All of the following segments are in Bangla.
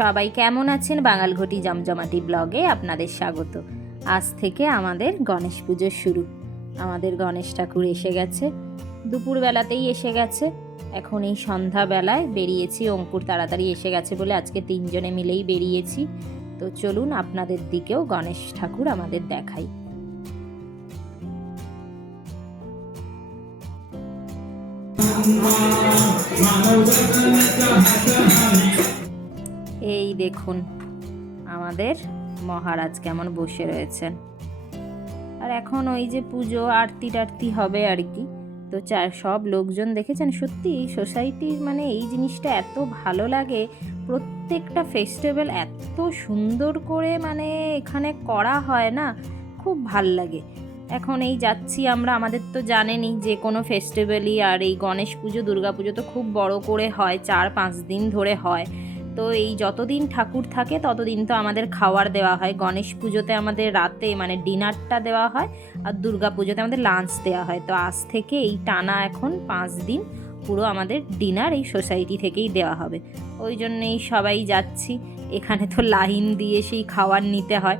সবাই কেমন আছেন? বাঙালঘটি জমজমাটি ব্লগে আপনাদের স্বাগত। আজ থেকে আমাদের গণেশ পুজো শুরু। আমাদের গণেশ ঠাকুর এসে গেছে। দুপুরবেলাতেই এসে গেছে। এখন এই সন্ধ্যাবেলায় বেরিয়েছি। অঙ্কুর তাড়াতাড়ি এসে গেছে বলে আজকে তিনজনে মিলেই বেরিয়েছি। তো চলুন আপনাদের দিকেও গণেশ ঠাকুর আমাদের দেখাই। এই দেখুন, আমাদের মহারাজ কেমন বসে রয়েছেন। আর এখন ওই যে পুজো আরতি টারতি হবে আর কি। তো চার, সব লোকজন দেখেছেন? সত্যি সোসাইটির মানে এই জিনিসটা এত ভালো লাগে, প্রত্যেকটা ফেস্টিভ্যাল এত সুন্দর করে মানে এখানে করা হয় না, খুব ভালো লাগে। এখন এই যাচ্ছি আমরা, আমাদের তো জানেনই যে কোনো ফেস্টিভ্যালই আর এই গণেশ পুজো, দুর্গা পুজো তো খুব বড় করে হয়, চার, পাঁচ দিন ধরে হয়। তো এই যতদিন ঠাকুর থাকে, ততদিন তো আমাদের খাওয়ার দেওয়া হয়। গণেশ পুজোতে আমাদের রাতে মানে ডিনারটা দেওয়া হয় আর দুর্গা পুজোতে আমাদের লাঞ্চ দেওয়া হয়। তো আজ থেকে এই টানা এখন পাঁচ দিন পুরো আমাদের ডিনার এই সোসাইটি থেকেই দেওয়া হবে। ওই জন্যেই সবাই যাচ্ছি। এখানে তো লাইন দিয়ে সেই খাওয়ার নিতে হয়।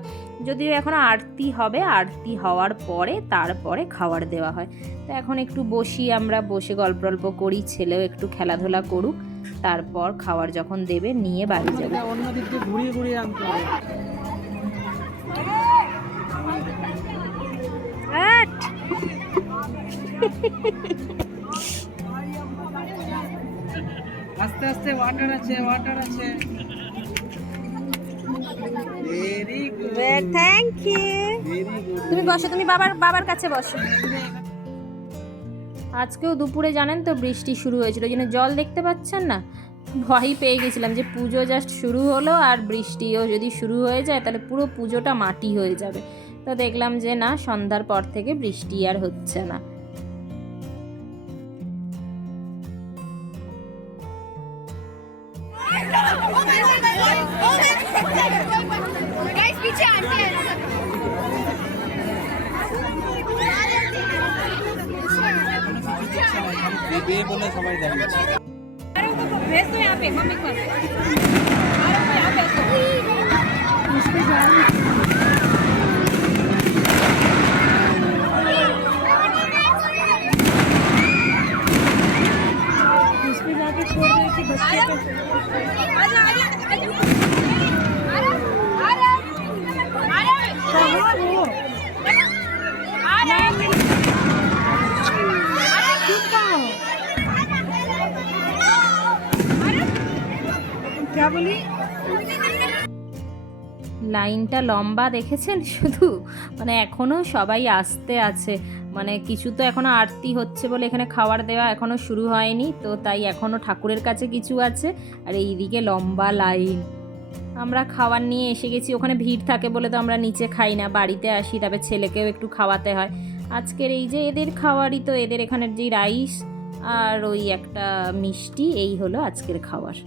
যদিও এখন আরতি হবে আরতি হওয়ার পরে তারপরে খাবার দেওয়া হয়। তো এখন একটু বসি আমরা বসে গল্প টল্প করি ছেলেও একটু খেলাধুলা করুক তারপর খাবার যখন দেবে নিয়ে বাড়ি যাবে। এটা অন্য দিক দিয়ে ঘুরিয়ে ঘুরিয়ে আনতে হবে। আস্তে আস্তে ওয়াটার আছে ওয়াটার আছে। থ্যাংক ইউ তুমি বসো তুমি বাবার বাবার কাছে বসো আজকেও দুপুরে জানেন তো বৃষ্টি শুরু হয়েছিল ওই জন্য জল দেখতে পাচ্ছেন না ভয় পেয়ে গেছিলাম যে পুজো জাস্ট শুরু হলো আর বৃষ্টিও যদি শুরু হয়ে যায় তাহলে পুরো পুজোটা মাটি হয়ে যাবে তো দেখলাম যে না সন্ধ্যার পর থেকে বৃষ্টি আর হচ্ছে না ये बोलना समझ जाएँगे भेज दो यहाँ पे मम्मी को यहाँ पे छोड़ रहे थे बच्चे को বলি? লাইনটা লম্বা দেখেছেন? শুধু মানে এখনও সবাই আসতে আছে। মানে কিছু তো এখনও আরতি হচ্ছে বলে এখানে খাবার দেওয়া এখনও শুরু হয়নি, তো তাই এখনও ঠাকুরের কাছে কিছু আছে। আর এইদিকে লম্বা লাইন। আমরা খাবার নিয়ে এসে গেছি, ওখানে ভিড় থাকে বলে তো আমরা নিচে খাই না, বাড়িতে আসি তবে ছেলেকেও একটু খাওয়াতে হয়। আজকের এই যে এদের খাওয়ারই তো এদের এখানের যে রাইস আর ওই একটা মিষ্টি, এই হলো আজকের খাওয়ার।